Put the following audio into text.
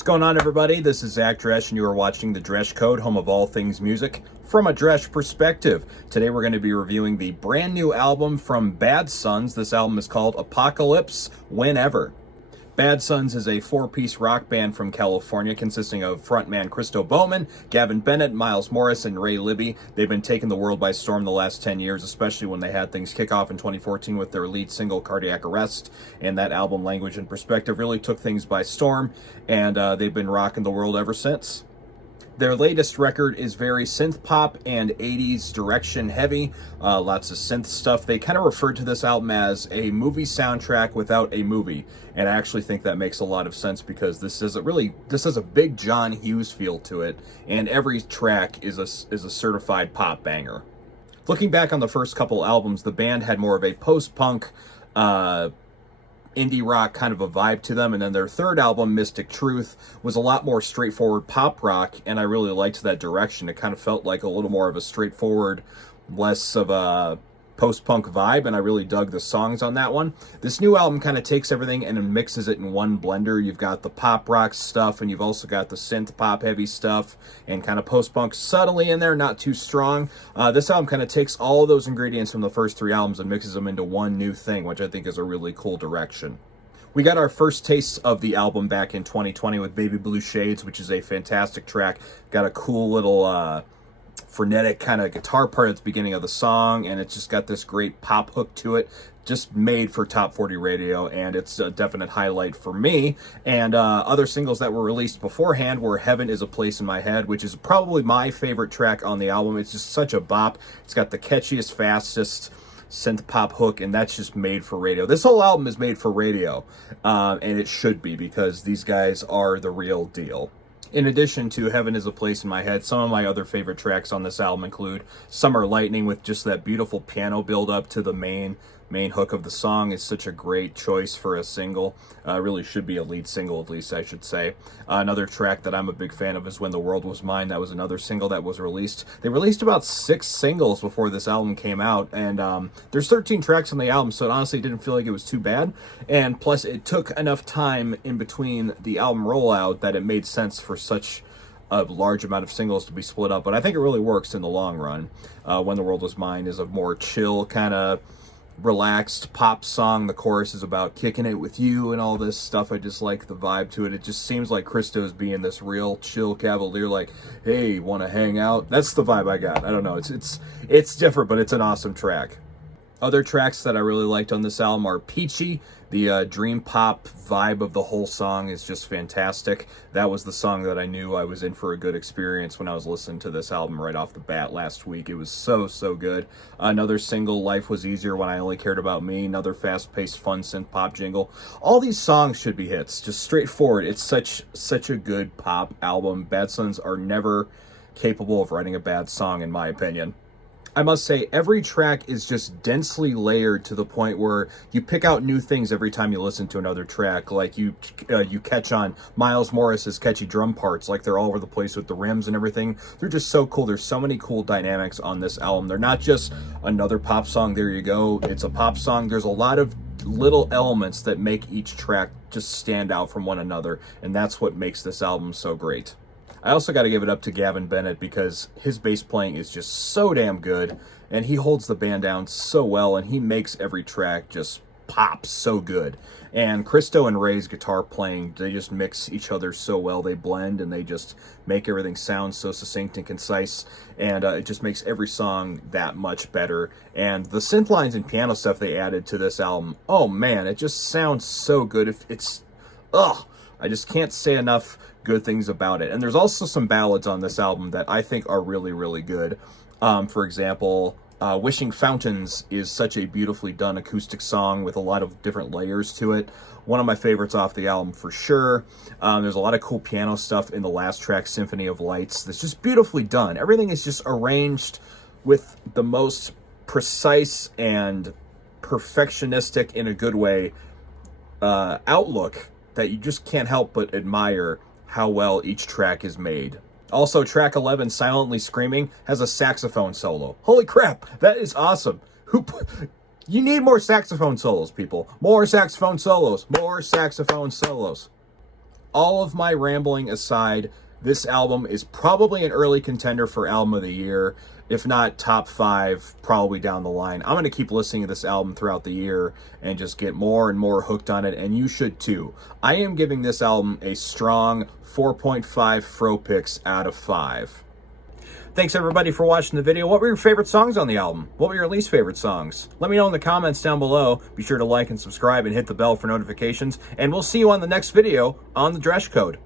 What's going on, everybody? This is Zach Dresch, and you are watching the Dresch Code, home of all things music from a Dresch perspective. Today we're going to be reviewing the brand new album from Bad Sons. This album is called Apocalypse Whenever. Bad Sons is a four-piece rock band from California consisting of frontman Christo Bowman, Gavin Bennett, Miles Morris, and Ray Libby. They've been taking the world by storm the last 10 years, especially when they had things kick off in 2014 with their lead single, Cardiac Arrest, and that album, Language and Perspective, really took things by storm, and they've been rocking the world ever since. Their latest record is very synth pop and 80s direction heavy, lots of synth stuff. They kind of referred to this album as a movie soundtrack without a movie, and I actually think that makes a lot of sense because this has a big John Hughes feel to it, and every track is a certified pop banger. Looking back on the first couple albums, the band had more of a post-punk, indie rock kind of a vibe to them, and then their third album, Mystic Truth, was a lot more straightforward pop rock, and I really liked that direction. It kind of felt like a little more of a straightforward, less of a post-punk vibe, and I really dug the songs on that one. This new album kind of takes everything and mixes it in one blender. You've got the pop rock stuff, and you've also got the synth pop heavy stuff, and kind of post-punk subtly in there, not too strong. This album kind of takes all of those ingredients from the first three albums and mixes them into one new thing, which I think is a really cool direction. We got our first taste of the album back in 2020 with Baby Blue Shades, which is a fantastic track. Got a cool little frenetic kind of guitar part at the beginning of the song, and it's just got this great pop hook to it, just made for top 40 radio, and it's a definite highlight for me. And other singles that were released beforehand were Heaven Is a Place in My Head, which is probably my favorite track on the album. It's just such a bop. It's got the catchiest, fastest synth pop hook, and that's just made for radio. This whole album is made for radio, and it should be, because these guys are the real deal. In addition to Heaven Is a Place in My Head, some of my other favorite tracks on this album include Summer Lightning, with just that beautiful piano build up to the main hook of the song. Is such a great choice for a single. Really should be a lead single, at least I should say. Another track that I'm a big fan of is When the World Was Mine. That was another single that was released. They released about 6 singles before this album came out, and there's 13 tracks on the album, so it honestly didn't feel like it was too bad. And plus, it took enough time in between the album rollout that it made sense for such a large amount of singles to be split up, but I think it really works in the long run. When the World Was Mine is a more chill, kind of relaxed pop song. The chorus is about kicking it with you and all this stuff. I just like the vibe to it. It just seems like Christo's being this real chill cavalier, like, hey, want to hang out? That's the vibe I got. I don't know. It's different, but it's an awesome track. Other tracks that I really liked on this album are Peachy. The dream pop vibe of the whole song is just fantastic. That was the song that I knew I was in for a good experience when I was listening to this album right off the bat last week. It was so good. Another single, Life Was Easier When I Only Cared About Me. Another fast-paced, fun synth pop jingle. All these songs should be hits, just straightforward. It's such a good pop album. Bad Sons are never capable of writing a bad song, in my opinion. I must say, every track is just densely layered to the point where you pick out new things every time you listen to another track. Like you catch on Miles Morris's catchy drum parts, like they're all over the place with the rims and everything. They're just so cool. There's so many cool dynamics on this album. They're not just another pop song, there you go. It's a pop song. There's a lot of little elements that make each track just stand out from one another, and that's what makes this album so great. I also got to give it up to Gavin Bennett, because his bass playing is just so damn good, and he holds the band down so well, and he makes every track just pop so good. And Christo and Ray's guitar playing, they just mix each other so well. They blend, and they just make everything sound so succinct and concise, and it just makes every song that much better. And the synth lines and piano stuff they added to this album, oh man, it just sounds so good. I just can't say enough good things about it. And there's also some ballads on this album that I think are really good. For example, Wishing Fountains is such a beautifully done acoustic song with a lot of different layers to it. One of my favorites off the album for sure. There's a lot of cool piano stuff in the last track, Symphony of Lights, that's just beautifully done. Everything is just arranged with the most precise and perfectionistic, in a good way, outlook, that you just can't help but admire how well each track is made. Also, track 11, Silently Screaming, has a saxophone solo. Holy crap, that is awesome. You need more saxophone solos, people. More saxophone solos. More saxophone solos. all of my rambling aside, this album is probably an early contender for album of the year, if not top 5, probably down the line. I'm going to keep listening to this album throughout the year and just get more and more hooked on it, and you should too. I am giving this album a strong 4.5 Fro picks out of 5. Thanks everybody for watching the video. What were your favorite songs on the album? What were your least favorite songs? Let me know in the comments down below. Be sure to like and subscribe and hit the bell for notifications. And we'll see you on the next video on the Dresch Code.